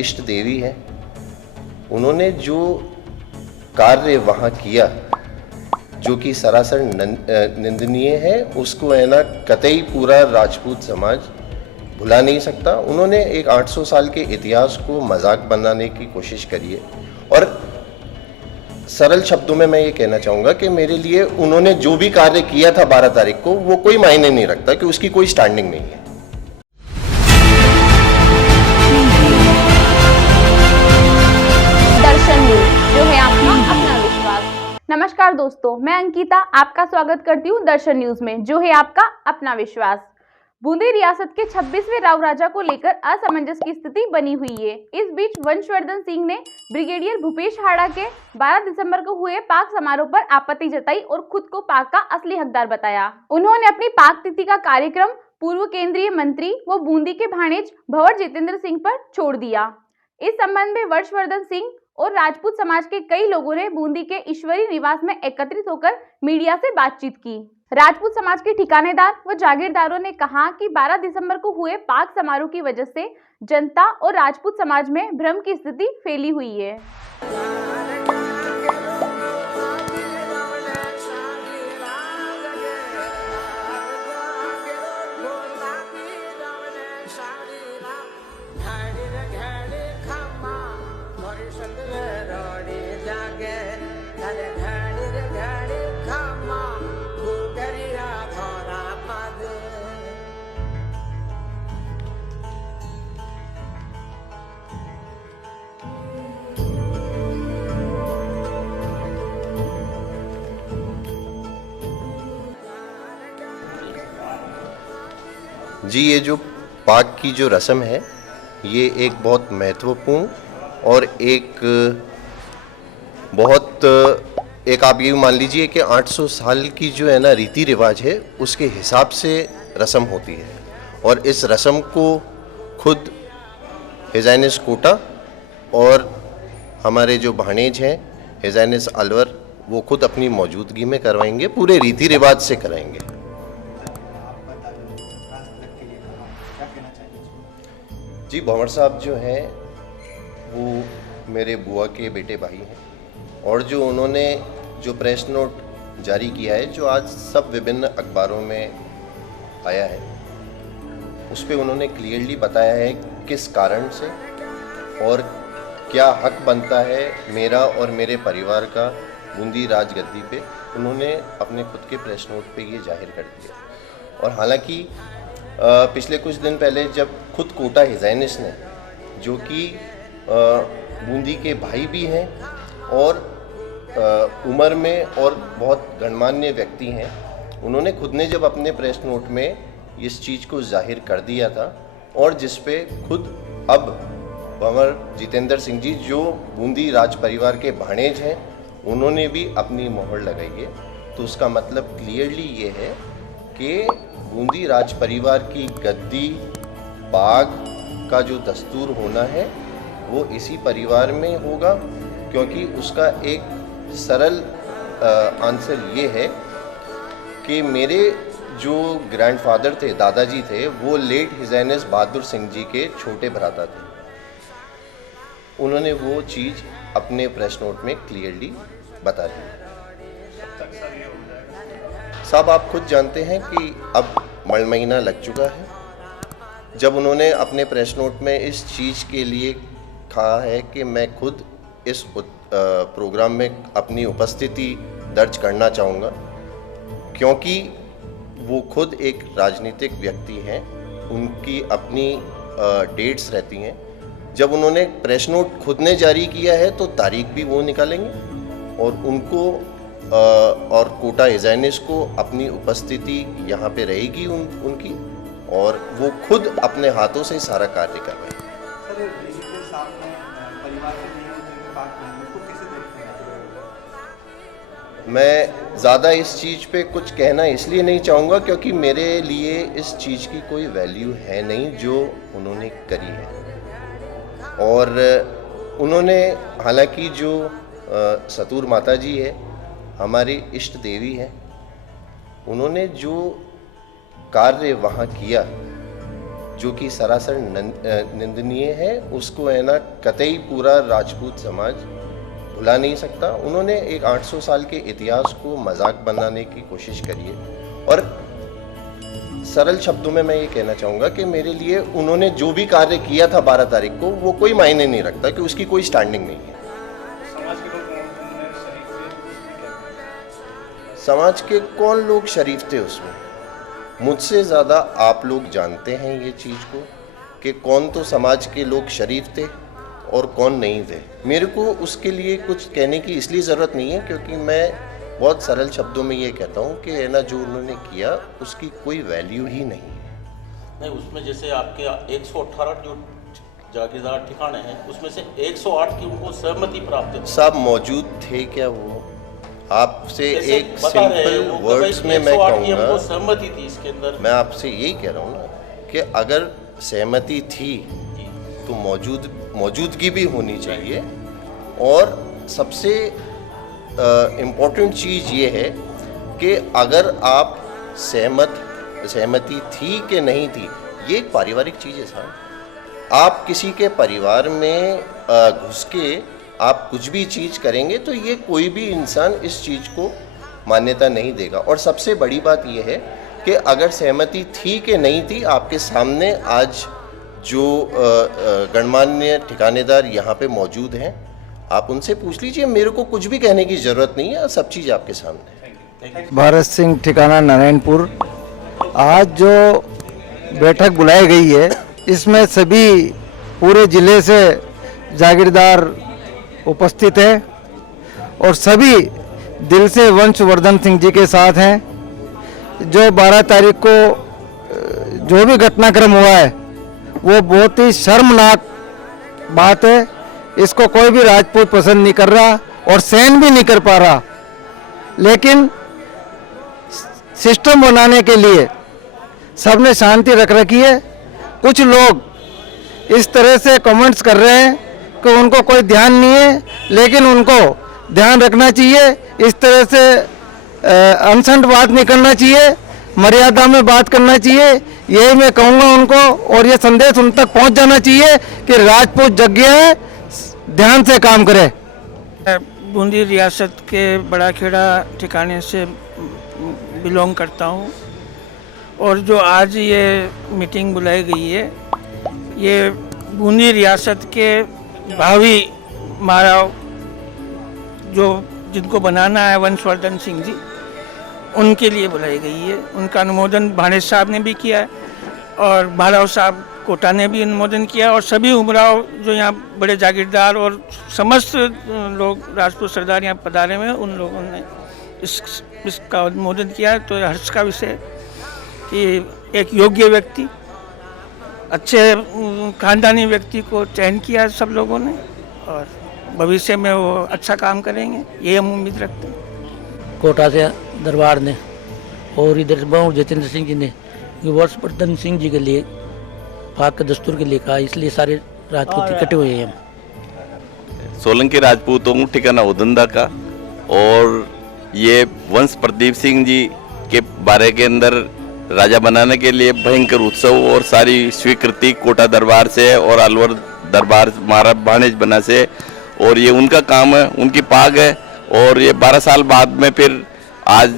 इष्ट देवी है। उन्होंने जो कार्य वहाँ किया जो कि सरासर निंदनीय है, उसको है ना कतई पूरा राजपूत समाज भुला नहीं सकता। उन्होंने एक 800 साल के इतिहास को मजाक बनाने की कोशिश करी है। और सरल शब्दों में मैं ये कहना चाहूँगा कि मेरे लिए उन्होंने जो भी कार्य किया था 12 तारीख को, वो कोई मायने नहीं रखता कि उसकी कोई स्टैंडिंग नहीं है। दर्शन न्यूज, जो है आपका अपना विश्वास। नमस्कार दोस्तों, मैं अंकिता आपका स्वागत करती हूँ दर्शन न्यूज में, जो है आपका अपना विश्वास। बूंदी रियासत के 26वें राव राजा को लेकर असमंजस की स्थिति बनी हुई है। इस बीच वंशवर्धन सिंह ने ब्रिगेडियर भूपेश हाड़ा के 12 दिसंबर को हुए पाक समारोह पर आपत्ति जताई और खुद को पाक का असली हकदार बताया। उन्होंने अपनी पाक तिथि का कार्यक्रम पूर्व केंद्रीय मंत्री व बूंदी के भाणेज भंवर जितेंद्र सिंह पर छोड़ दिया। इस संबंध में वंशवर्धन सिंह और राजपूत समाज के कई लोगों ने बूंदी के ईश्वरी निवास में एकत्रित होकर मीडिया से बातचीत की। राजपूत समाज के ठिकानेदार व जागीरदारों ने कहा कि 12 दिसंबर को हुए पाक समारोह की वजह से जनता और राजपूत समाज में भ्रम की स्थिति फैली हुई है। जी, ये जो पाक की जो रस्म है, ये एक बहुत महत्वपूर्ण और एक आप ये मान लीजिए कि 800 साल की जो है ना रीति रिवाज है, उसके हिसाब से रस्म होती है। और इस रस्म को खुद हिज़ाइनिस कोटा और हमारे जो भाणेज हैं हिज़ाइनिस अलवर, वो खुद अपनी मौजूदगी में करवाएंगे, पूरे रीति रिवाज से कराएंगे। जी, भंवर साहब जो हैं वो मेरे बुआ के बेटे भाई हैं, और जो उन्होंने जो प्रेस नोट जारी किया है, जो आज सब विभिन्न अखबारों में आया है, उस पर उन्होंने क्लियरली बताया है किस कारण से और क्या हक बनता है मेरा और मेरे परिवार का बूंदी राजगद्दी पे। उन्होंने अपने खुद के प्रेस नोट पे ये जाहिर कर दिया। और हालांकि पिछले कुछ दिन पहले जब खुद कोटा हिज़ाइनिस ने, जो कि बूंदी के भाई भी हैं और उम्र में और बहुत गणमान्य व्यक्ति हैं, उन्होंने खुद ने जब अपने प्रेस नोट में इस चीज़ को जाहिर कर दिया था, और जिस पे खुद अब भंवर जितेंद्र सिंह जी, जो बूंदी राज परिवार के भाणेज हैं, उन्होंने भी अपनी मोहर लगाई है। तो उसका मतलब क्लियरली ये है कि बूंदी राज परिवार की गद्दी पाग का जो दस्तूर होना है, वो इसी परिवार में होगा। क्योंकि उसका एक सरल आंसर ये है कि मेरे जो ग्रैंडफादर थे, दादाजी थे, वो लेट हिज़ाइनिस बहादुर सिंह जी के छोटे भ्राता थे। उन्होंने वो चीज़ अपने प्रेस नोट में क्लियरली बता दी। साहब, आप खुद जानते हैं कि अब मई महीना लग चुका है जब उन्होंने अपने प्रेस नोट में इस चीज़ के लिए कहा है कि मैं खुद इस प्रोग्राम में अपनी उपस्थिति दर्ज करना चाहूँगा, क्योंकि वो खुद एक राजनीतिक व्यक्ति हैं, उनकी अपनी डेट्स रहती हैं। जब उन्होंने प्रेस नोट खुद ने जारी किया है तो तारीख भी वो निकालेंगे, और उनको और कोटा हिज़ाइनिस को अपनी उपस्थिति यहाँ पे रहेगी उनकी, और वो खुद अपने हाथों से सारा कार्य करवाएंगे। मैं ज़्यादा इस चीज़ पे कुछ कहना इसलिए नहीं चाहूँगा क्योंकि मेरे लिए इस चीज़ की कोई वैल्यू है नहीं जो उन्होंने करी है। और उन्होंने, हालांकि जो सतूर माता जी है, हमारी इष्ट देवी है, उन्होंने जो कार्य वहाँ किया जो कि सरासर निंदनीय है, उसको है ना कतई पूरा राजपूत समाज भुला नहीं सकता। उन्होंने एक 800 साल के इतिहास को मजाक बनाने की कोशिश करी है। और सरल शब्दों में मैं ये कहना चाहूँगा कि मेरे लिए उन्होंने जो भी कार्य किया था 12 तारीख को, वो कोई मायने नहीं रखता, कि उसकी कोई स्टैंडिंग नहीं है। समाज के कौन लोग शरीफ थे उसमें? मुझसे ज़्यादा आप लोग जानते हैं ये चीज़ को, कि कौन तो समाज के लोग शरीफ थे और कौन नहीं थे। मेरे को उसके लिए कुछ कहने की इसलिए ज़रूरत नहीं है, क्योंकि मैं बहुत सरल शब्दों में ये कहता हूँ कि है ना, जो उन्होंने किया उसकी कोई वैल्यू ही नहीं है। नहीं, उसमें जैसे आपके 118 जो जागीरदार ठिकाने हैं, उसमें से 108 की उनको सहमति प्राप्त है। सब मौजूद थे क्या? वो आपसे एक सिंपल वर्ड्स में मैं कहूँगा, सहमति थी इसके अंदर। मैं आपसे यही कह रहा हूँ ना कि अगर सहमति थी तो मौजूदगी भी होनी चाहिए। और सबसे इम्पोर्टेंट चीज़ ये है कि अगर आप सहमति थी कि नहीं थी, ये एक पारिवारिक चीज़ है साहब। आप किसी के परिवार में घुस के आप कुछ भी चीज़ करेंगे तो ये कोई भी इंसान इस चीज़ को मान्यता नहीं देगा। और सबसे बड़ी बात यह है कि अगर सहमति थी कि नहीं थी, आपके सामने आज जो गणमान्य ठिकानेदार यहाँ पे मौजूद हैं, आप उनसे पूछ लीजिए। मेरे को कुछ भी कहने की ज़रूरत नहीं है, सब चीज़ आपके सामने है। भारत सिंह ठिकाना नारायणपुर, आज जो बैठक बुलाई गई है, इसमें सभी पूरे ज़िले से जागीरदार उपस्थित है और सभी दिल से वंशवर्धन सिंह जी के साथ हैं। जो 12 तारीख को जो भी घटनाक्रम हुआ है वो बहुत ही शर्मनाक बात है। इसको कोई भी राजपूत पसंद नहीं कर रहा और सहन भी नहीं कर पा रहा। लेकिन सिस्टम बनाने के लिए सबने शांति रख रखी है। कुछ लोग इस तरह से कमेंट्स कर रहे हैं कि उनको कोई ध्यान नहीं है, लेकिन उनको ध्यान रखना चाहिए। इस तरह से अनसंट बात नहीं करना चाहिए, मर्यादा में बात करना चाहिए, यही मैं कहूँगा उनको। और ये संदेश उन तक पहुँच जाना चाहिए कि राजपूत जग्य है, ध्यान से काम करे। बूंदी रियासत के बड़ा खेड़ा ठिकाने से बिलोंग करता हूँ और जो आज ये मीटिंग बुलाई गई है, ये बूंदी रियासत के भावी महाराव जो जिनको बनाना है वंशवर्धन सिंह जी, उनके लिए बुलाई गई है। उनका अनुमोदन भाणेज साहब ने भी किया है और महाराव साहब कोटा ने भी अनुमोदन किया और सभी उमराव जो यहाँ बड़े जागीरदार और समस्त लोग राजपूत सरदार यहाँ पधारे हुए हैं, उन लोगों ने इसका अनुमोदन किया है। तो हर्ष का विषय है कि एक योग्य व्यक्ति, अच्छे खानदानी व्यक्ति को चयन किया है सब लोगों ने और भविष्य में वो अच्छा काम करेंगे, ये हम उम्मीद रखते हैं। कोटा से दरबार ने और इधर बाबू जतेंद्र सिंह जी ने वर्षवर्धन सिंह जी के लिए पाक के दस्तूर के लिए कहा, इसलिए सारे राजपूत इकट्ठे हुए हैं। सोलंकी राजपूतों ठिकाना उदंदा का और ये वंश प्रदीप सिंह जी के बारे के अंदर राजा बनाने के लिए भयंकर उत्सव और सारी स्वीकृति कोटा दरबार से और अलवर दरबार महाराज भाणेज बना से, और ये उनका काम है, उनकी पाग है। और ये 12 साल बाद में फिर आज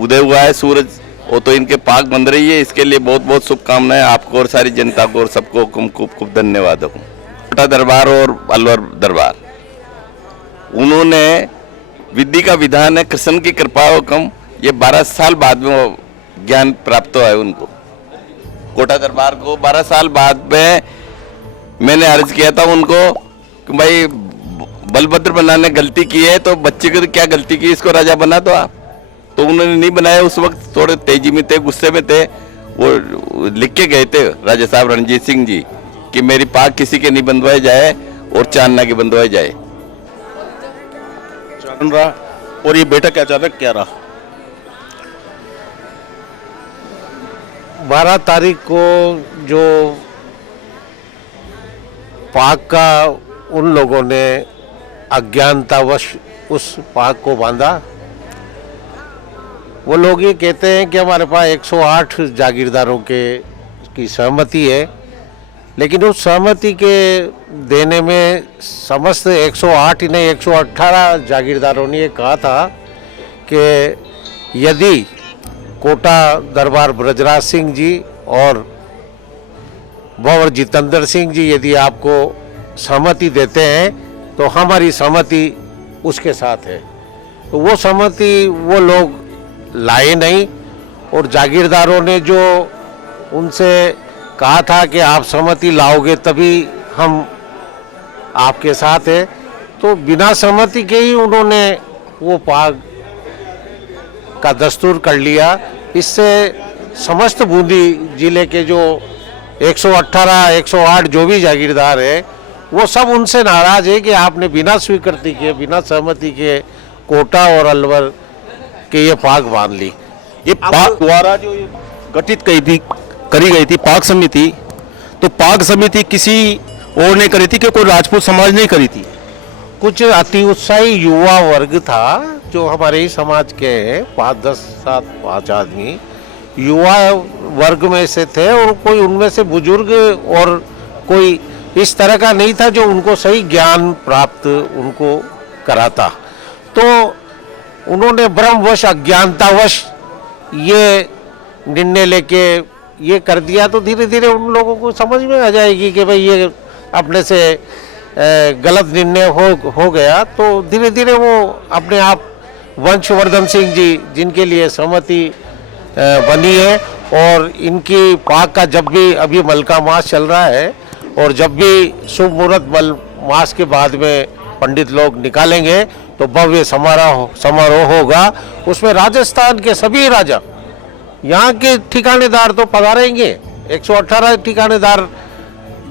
उदय हुआ है सूरज, वो तो इनके पाग बन रही है। इसके लिए बहुत बहुत शुभकामनाएं आपको और सारी जनता को और सबको खूब खूब धन्यवाद। कोटा दरबार और अलवर दरबार, उन्होंने विधि का विधान है, कृष्ण की कृपा हो कम, ये 12 साल बाद में ज्ञान प्राप्त हुआ है उनको। कोटा दरबार को 12 साल बाद में मैंने अर्ज किया था उनको कि भाई बलभद्र बनाने गलती की है तो बच्चे की क्या गलती की, इसको राजा बना दो आप। तो उन्होंने नहीं बनाया, उस वक्त थोड़े तेजी में थे, गुस्से में थे। वो लिख के गए थे राजा साहब रणजीत सिंह जी कि मेरी पाग किसी के नहीं बंधवाए जाए और चांदना के बंधवाए जाए। जान रहा और ये बैठक अचानक क्या रहा? 12 तारीख को जो पाक का उन लोगों ने अज्ञानतावश उस पाक को बांधा, वो लोग ये कहते हैं कि हमारे पास 108 जागीरदारों की सहमति है लेकिन उस सहमति के देने में समस्त 108 ने 118 जागीरदारों ने ये कहा था कि यदि कोटा दरबार ब्रजराज सिंह जी और भंवर जितेंद्र सिंह जी यदि आपको सहमति देते हैं तो हमारी सहमति उसके साथ है। तो वो सहमति वो लोग लाए नहीं, और जागीरदारों ने जो उनसे कहा था कि आप सहमति लाओगे तभी हम आपके साथ हैं, तो बिना सहमति के ही उन्होंने वो पाग का दस्तूर कर लिया। इससे समस्त बूंदी जिले के जो 118, 108 जो भी जागीरदार है वो सब उनसे नाराज है कि आपने बिना स्वीकृति के, बिना सहमति के कोटा और अलवर के ये पाक बांध ली। ये पाक द्वारा जो ये गठित करी गई थी पाक समिति, तो पाक समिति किसी और ने करी थी कि कोई राजपूत समाज नहीं करी थी? कुछ अति उत्साही युवा वर्ग था जो हमारे ही समाज के हैं, 5 आदमी युवा वर्ग में से थे, और कोई उनमें से बुजुर्ग और कोई इस तरह का नहीं था जो उनको सही ज्ञान प्राप्त उनको कराता। तो उन्होंने भ्रमवश, अज्ञानतावश ये निर्णय लेके ये कर दिया, तो धीरे धीरे उन लोगों को समझ में आ जाएगी कि भाई ये अपने से गलत निर्णय हो गया। तो धीरे धीरे वो अपने आप वंशवर्धन सिंह जी जिनके लिए सहमति बनी है, और इनकी पाक का जब भी अभी मलका मास चल रहा है और जब भी शुभ मुहूर्त मास के बाद में पंडित लोग निकालेंगे तो भव्य समारोह होगा। उसमें राजस्थान के सभी राजा, यहाँ के ठिकानेदार तो पधारेंगे, 118 ठिकानेदार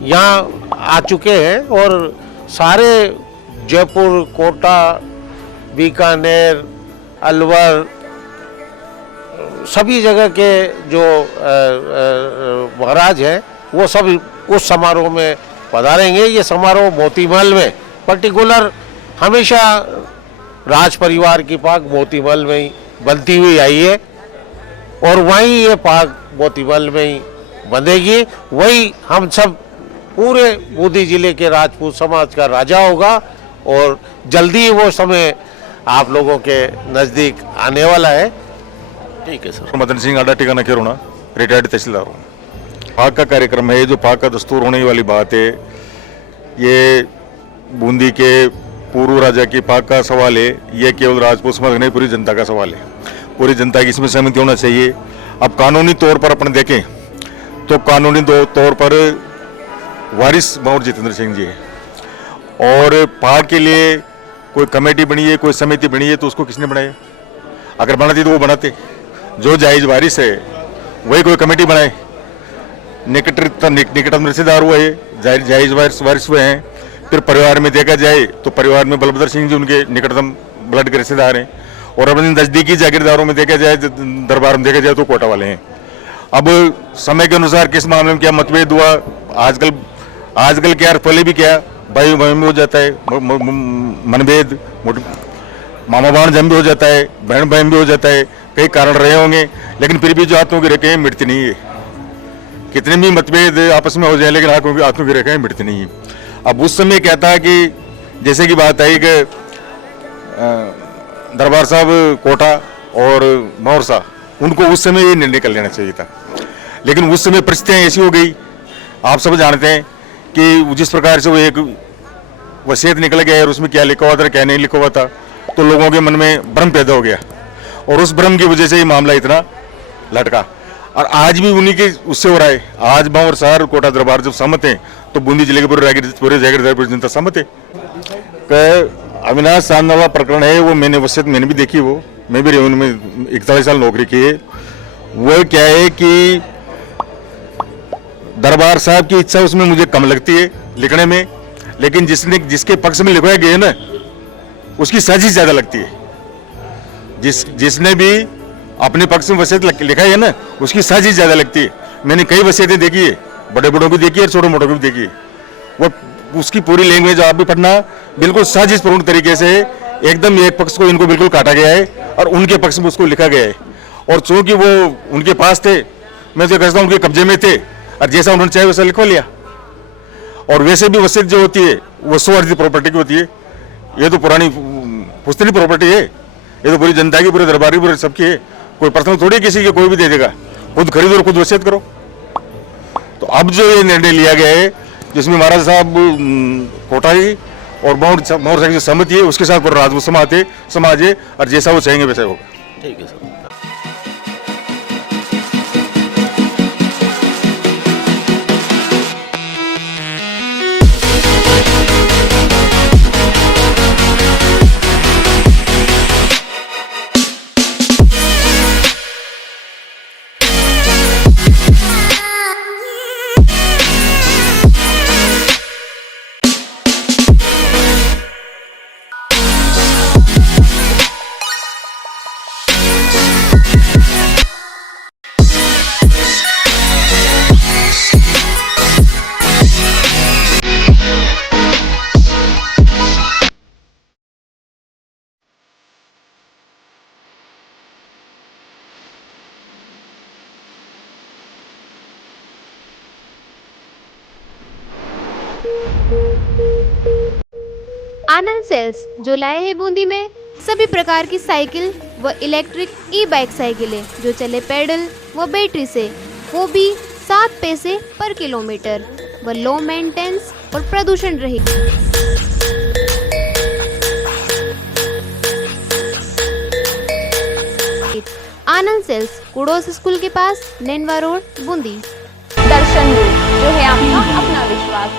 यहाँ आ चुके हैं, और सारे जयपुर, कोटा, बीकानेर, अलवर, सभी जगह के जो महाराज हैं वो सब उस समारोह में पधारेंगे। ये समारोह मोतीमहल में, पर्टिकुलर हमेशा राज परिवार की पाक मोतीमहल में ही बनती हुई आई है, और वहीं ये पाक मोतीमहल में ही बंधेगी। वही हम सब पूरे बूंदी जिले के राजपूत समाज का राजा होगा, और जल्दी वो समय आप लोगों के नज़दीक आने वाला है। ठीक है सर। मदन सिंह आडा ठिकाना खेरोना, रिटायर्ड तहसीलदार हूँ। पाक का कार्यक्रम है, जो पाक का दस्तूर होने वाली बात है, ये बूंदी के पूर्व राजा की पाक का सवाल है। ये केवल राजपूत समाज नहीं, पूरी जनता का सवाल है। पूरी जनता की इसमें सहमति होना चाहिए। अब कानूनी तौर पर अपन देखें तो कानूनी तौर पर वारिस भंवर जितेंद्र सिंह जी है, और पाक के लिए कोई कमेटी बनी है, कोई समिति बनी है, तो उसको किसने बनाया? अगर बनाती तो वो बनाते, जो जायज वारिस है वही कोई कमेटी बनाए। निकटतम रिश्तेदार हुए हैं, जायज वारिस हुए हैं। फिर परिवार में देखा जाए तो परिवार में बलभद्र सिंह जी उनके निकटतम ब्लड के रिश्तेदार हैं, और अपने नज़दीकी जागीरदारों में देखा जाए, दरबार में देखा जाए तो कोटा वाले हैं। अब समय के अनुसार किस मामले में क्या मतभेद हुआ, आजकल क्या, पहले भी क्या भाई में हो जाता है मनभेद, मामा बाण जम भी हो जाता है, बहन बहन भी हो जाता है, कई कारण रहे होंगे, लेकिन फिर भी जो आत्मों की रेखाएं मिटती नहीं है। कितने भी मतभेद आपस में हो जाए, लेकिन आत्मों की रेखाएं मिटती नहीं है। अब उस समय क्या था कि जैसे कि बात आई कि दरबार साहब कोटा और भंवर साहब, उनको उस समय ये निर्णय कर लेना चाहिए था, लेकिन उस समय परिस्थितियाँ ऐसी हो गई, आप सब जानते हैं कि जिस प्रकार से वो एक वसीयत निकल गया और उसमें क्या लिखा हुआ था क्या नहीं लिखा हुआ था, तो लोगों के मन में भ्रम पैदा हो गया, और उस भ्रम की वजह से ये मामला इतना लटका। और आज भी उन्हीं के उससे हो रहा है। आज भंवर साहब कोटा दरबार जब सहमत हैं तो बूंदी जिले के पूरे जागीरदार जनता सहमत है। अविनाश सामने वाला प्रकरण है, वो मैंने भी देखी, वो मैं भी रेवन्यू में 41 साल नौकरी की है। वो क्या है कि दरबार साहब की इच्छा उसमें मुझे कम लगती है लिखने में, लेकिन जिसके पक्ष में लिखवाया गया है ना, उसकी साजिश ज्यादा लगती है। जिसने भी अपने पक्ष में वसीयत लिखा है ना, उसकी साजिश ज्यादा लगती है। मैंने कई वसीयतें देखी है, बड़े बड़ों की देखी है और छोटे मोटों की भी देखी है। वो उसकी पूरी लैंग्वेज आप भी पढ़ना, बिल्कुल साजिशपूर्ण तरीके से एकदम एक पक्ष को इनको बिल्कुल काटा गया है और उनके पक्ष में उसको लिखा गया है। और चूंकि वो उनके पास थे, मैं तो कहता हूँ उनके कब्जे में थे, और जैसा उन्होंने चाहे वैसा लिखवा लिया। और वैसे भी वसीयत जो होती है वो स्ववर्जित प्रॉपर्टी की होती है। ये तो पुरानी पुश्तैनी प्रॉपर्टी है, ये तो पूरी जनता की, पूरे दरबार की, पूरे सबकी है। कोई पर्सनल थोड़ी किसी के कोई भी दे देगा, खुद खरीदो और खुद वसीयत करो। तो अब जो ये निर्णय लिया गया है, जिसमें महाराज साहब कोठारी और मोहर साहब की सहमति है, उसके साथ पूरा राजपूत समाज है और जैसा वो चाहेंगे वैसा होगा। ठीक है सर। आनंद सेल्स जो लाए हैं बूंदी में सभी प्रकार की साइकिल व इलेक्ट्रिक ई बाइक साइकिलें जो चले पैडल व बैटरी से, वो भी 7 पैसे पर किलोमीटर व लो मेंटेनेंस और प्रदूषण रहित। आनंद सेल्स कुड़ोस स्कूल के पास, नैनवा रोड, बूंदी। दर्शन न्यूज, जो है आपका अपना विश्वास।